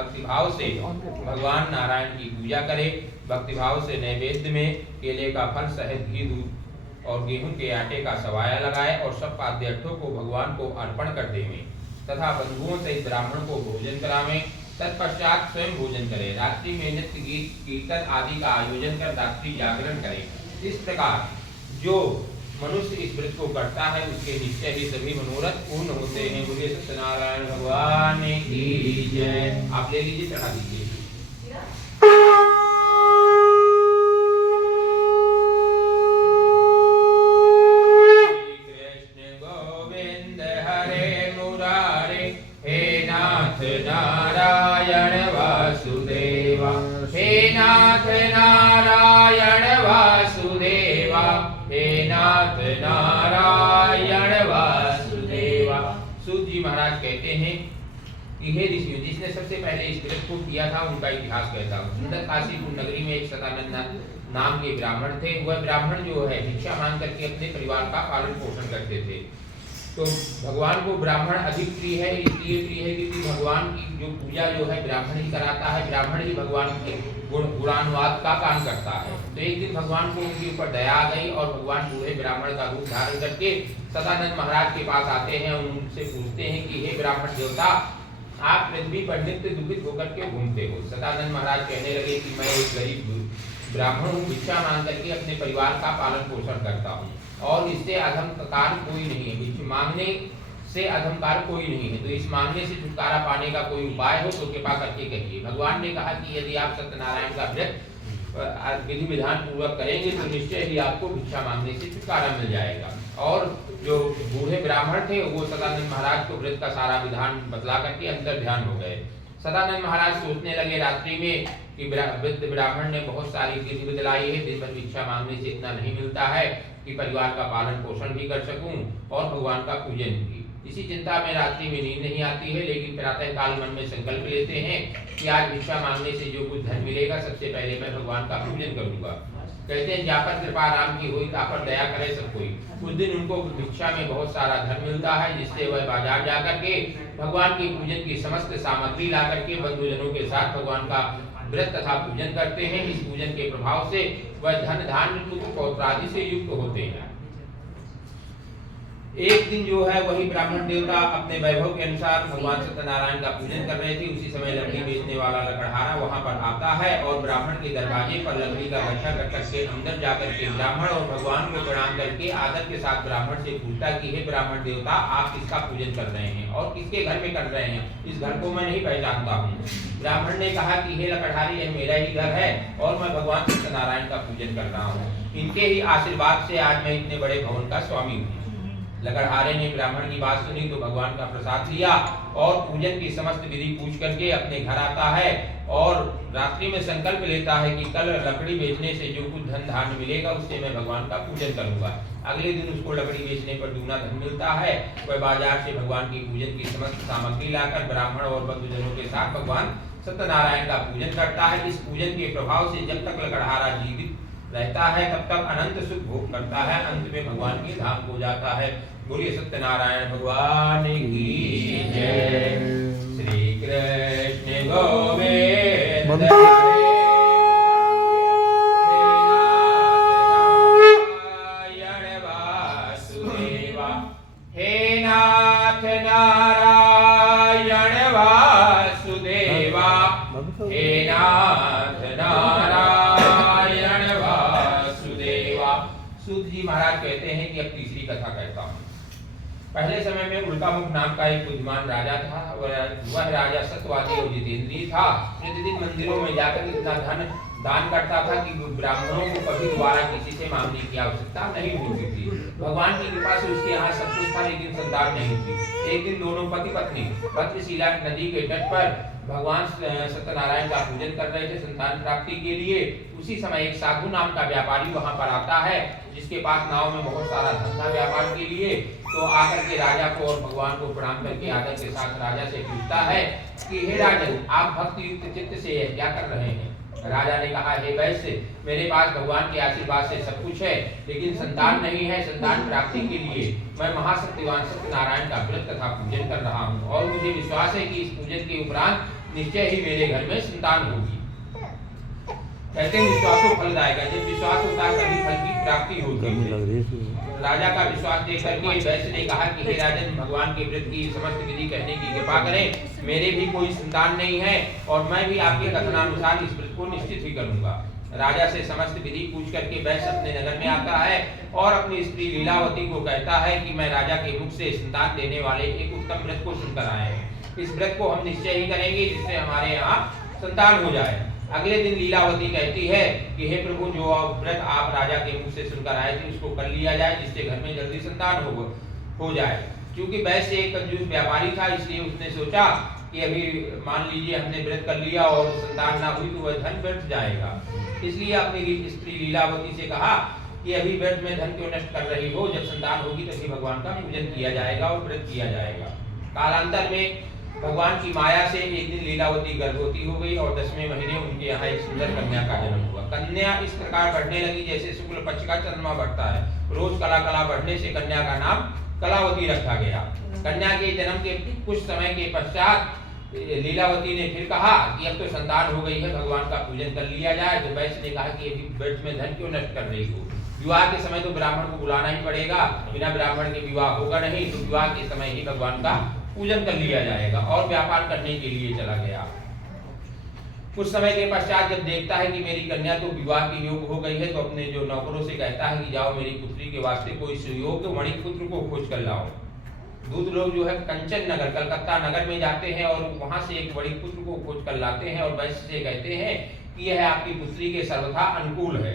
भक्तिभाव से भगवान नारायण की पूजा करे। भक्तिभाव से नैवेद्य में केले का फल सहित घी, दूध और गेहूं के आटे का सवाया लगाए और सब पाद्यर्थों को भगवान को अर्पण कर देवें तथा बंधुओं सहित ब्राह्मण को भोजन करावें। तत्पश्चात स्वयं भोजन करें। रात्रि में नृत्य, गीत, कीर्तन आदि का आयोजन कर रात्रि जागरण करें। इस प्रकार जो मनुष्य इस व्रत को करता है उसके निश्चय ही सभी मनोरथ पूर्ण होते हैं। बोलिए सत्यनारायण भगवान की जय। आप ले लीजिए, चढ़ा दीजिए। कृष्ण गोविंद हरे मुरारे, हे नाथ नारायण वासुदेवा, हे नाथ नारायण वासुदेवा, हे नाथ नारायण वासुदेवा। सूत जी महाराज कहते हैं कि हे ऋषियों, जिसने सबसे पहले इस व्रत को किया था उनका इतिहास कहता हूँ। सुंदर काशीपुर नगरी में एक सदानंद नाम के ब्राह्मण थे। वह ब्राह्मण जो है भिक्षा मांग करके अपने परिवार का पालन पोषण करते थे। तो भगवान को ब्राह्मण अधिक प्रिय है, इसलिए प्रिय है क्योंकि भगवान की जो पूजा जो है ब्राह्मण ही कराता है। ब्राह्मण ही भगवान के गुणानुवाद का काम करता है। तो एक दिन भगवान को उनके ऊपर दया आ गई और भगवान बूढ़े ब्राह्मण का रूप धारण करके सदानंद महाराज के पास आते हैं और उनसे पूछते हैं कि हे ब्राह्मण देवता, आप पृथ्वी पर नित्य दुखित होकर के घूमते हो। सदानंद महाराज कहने लगे कि मैं एक गरीब ब्राह्मण हूँ, भिक्षा मांग करके अपने परिवार का पालन पोषण करता हूँ और इससे अधमकार कोई नहीं है। भिक्षा मांगने से अधमकार कोई नहीं है। तो इस मांगने से छुटकारा पाने का कोई उपाय हो तो कृपा करके कहिए। भगवान ने कहा कि यदि आप सत्यनारायण का व्रत विधि विधान पूर्वक करेंगे तो निश्चय ही आपको भिक्षा मांगने से छुटकारा मिल जाएगा। और जो बूढ़े ब्राह्मण थे वो सदानंद महाराज को व्रत का सारा विधान बतला करके अंतर ध्यान हो गए। सदानंद महाराज सोचने लगे रात्रि में कि वृद्ध ब्राह्मण ने बहुत सारी विधि बतलाई है, दिन भर भिक्षा मांगने से इतना नहीं मिलता है कि परिवार का पालन पोषण भी कर सकूं और भगवान का पूजन भी। इसी चिंता में रात्रि में नींद नहीं आती है, लेकिन प्रातः काल मन में संकल्प लेते हैं कि आज भिक्षा मांगने से जो कुछ धन मिलेगा सबसे पहले मैं भगवान का पूजन करूंगा। कहते हैं जा पर कृपा राम की हुई ता पर दया करे सब कोई। उस दिन उनको भिक्षा में बहुत सारा धन मिलता है, जिससे वह बाजार जाकर के भगवान के पूजन की समस्त सामग्री ला करके बंधुजनों के साथ भगवान का व्रत तथा पूजन करते हैं। इस पूजन के प्रभाव से वह धन धान्य पुत्र पौत्र आदि से युक्त होते हैं। एक दिन जो है वही ब्राह्मण देवता अपने वैभव के अनुसार भगवान सत्यनारायण का पूजन कर रहे थे। उसी समय लकड़ी बेचने वाला लकड़हारा वहां पर आता है और ब्राह्मण के दरवाजे पर लकड़ी का गट्ठा रख करके अंदर जाकर के ब्राह्मण और भगवान को प्रणाम करके आदर के साथ ब्राह्मण से पूछता कि हे ब्राह्मण देवता, आप किसका पूजन कर रहे हैं और किसके घर में कर रहे हैं? इस घर को मैं नहीं पहचानता हूँ। ब्राह्मण ने कहा कि हे लकड़हारी, यह मेरा ही घर है और मैं भगवान सत्यनारायण का पूजन कर रहा हूँ। इनके ही आशीर्वाद से आज मैं इतने बड़े भवन का स्वामी हूँ। लकड़हारे ने ब्राह्मण की बात सुनी तो भगवान का प्रसाद लिया और पूजन की समस्त विधि पूछ करके अपने घर आता है और रात्रि में संकल्प लेता है कि कल लकड़ी बेचने से जो कुछ धन धान्य मिलेगा उससे मैं भगवान का पूजन करूंगा। अगले दिन उसको लकड़ी बेचने पर दूना धन मिलता है। वह बाजार से भगवान की पूजन की समस्त सामग्री लाकर ब्राह्मण और बंधुजनों के साथ भगवान सत्यनारायण का पूजन करता है। इस पूजन के प्रभाव से जब तक लकड़हारा जीवित रहता है तब तक अनंत सुख भोग करता है। अंत में भगवान के धाम को जाता है। बोलिए सत्यनारायण भगवान की जय। श्री कृष्ण गोविंद हे नाथ नारायण वासुदेवा, हे नाथ नारायण वासुदेवा। सूत जी महाराज कहते हैं कि अब तीसरी कथा कहता हूँ। पहले समय में उल्कामुख नाम का एक बुद्धिमान राजा था। वह राजा सत्यवादी और जितेंद्रिय था। प्रतिदिन मंदिरों में जाकर इतना धन दान करता था कि ब्राह्मणों को कभी दोबारा किसी से मांगने की आवश्यकता नहीं होती थी। भगवान की कृपा से उसके यहाँ सब कुछ था, लेकिन संतान नहीं थी। एक दिन दोनों पति पत्नी भद्रशिला नदी के तट पर भगवान सत्यनारायण का पूजन कर रहे थे संतान प्राप्ति के लिए। उसी समय एक साधु नाम का व्यापारी वहां पर आता है, जिसके पास नाव में बहुत सारा धन था व्यापार के लिए। तो आकर के राजा को और भगवान को प्रणाम करके आदर के साथ राजा से पूछता है कि हे राजन, आप भक्ति युक्त चित्त से क्या कर रहे हैं? राजा ने कहा, हे वैश्य, मेरे पास भगवान के आशीर्वाद से सब कुछ है, लेकिन संतान नहीं है। संतान प्राप्ति के लिए मैं महाशक्तिवान सत्यनारायण का व्रत तथा पूजन कर रहा हूँ और मुझे विश्वास है कि इस पूजन के उपरांत निश्चय ही मेरे घर में संतान होगी। कहते हैं विश्वासो फलदायक है, जब विश्वास होता है तभी फल की प्राप्ति होती है। राजा का विश्वास देख करके वैश्य ने कहा कि हे राजन, भगवान के व्रत की समस्त विधि कहने की कृपा करें, मेरे भी कोई संतान नहीं है और मैं भी आपके कथनानुसार इस व्रत को निश्चित ही करूंगा। राजा से समस्त विधि पूछ करके वैश्य अपने नगर में आता है और अपनी स्त्री लीलावती को कहता है कि मैं राजा के मुख से संतान देने वाले एक उत्तम व्रत को सुनकर आए हैं, इस व्रत को हम निश्चय ही करेंगे जिससे हमारे यहाँ संतान हो जाए। अगले दिन लीलावती कहती है कि हे प्रभु, जो व्रत आप राजा के मुख से सुनकर आए थे उसको कर लिया जाए, जिससे घर में जल्दी संतान हो जाए। क्योंकि वैसे एक कंजूस व्यापारी था, इसलिए उसने सोचा कि अभी मान लीजिए हमने व्रत कर लिया और संतान ना हुई तो वह धन व्यर्थ जाएगा। इसलिए अपनी स्त्री लीलावती से कहा कि अभी व्रत में धन क्यों नष्ट कर रही हो, जब संतान होगी तभी भगवान का पूजन किया जाएगा और व्रत किया जाएगा। कालांतर में भगवान की माया से एक दिन लीलावती गर्भवती हो गई और 10वें महीने उनके यहाँ एक सुंदर कन्या का जन्म हुआ। कन्या इस प्रकार बढ़ने लगी जैसे शुक्ल पक्ष का चंद्रमा बढ़ता है। रोज कला कला बढ़ने से कन्या का नाम कलावती रखा गया। कन्या के जन्म के कुछ समय के पश्चात लीलावती ने फिर कहा कि अब तो संतान हो गई है, भगवान का पूजन कर लिया जाए। तो वैश्य ने कहा कि अभी व्रत में धन क्यों नष्ट कर रही हो, विवाह के समय तो ब्राह्मण को बुलाना ही पड़ेगा, बिना ब्राह्मण के विवाह होगा नहीं, तो विवाह के समय ही भगवान का पूजन कर लिया जाएगा। और व्यापार करने के लिए चला गया। कुछ समय के पश्चात जब देखता है कि मेरी कन्या तो विवाह के योग हो गई है, तो अपने जो नौकरों से कहता है कि जाओ मेरी पुत्री के वास्ते कोई सुयोग्य वणिक पुत्र को खोज कर लाओ। दूत लोग जो है कंचन नगर कलकत्ता नगर में जाते हैं और वहां से एक वणिक पुत्र को खोज कर लाते हैं और वैश्य से कहते हैं कि यह आपकी पुत्री के सर्वथा अनुकूल है।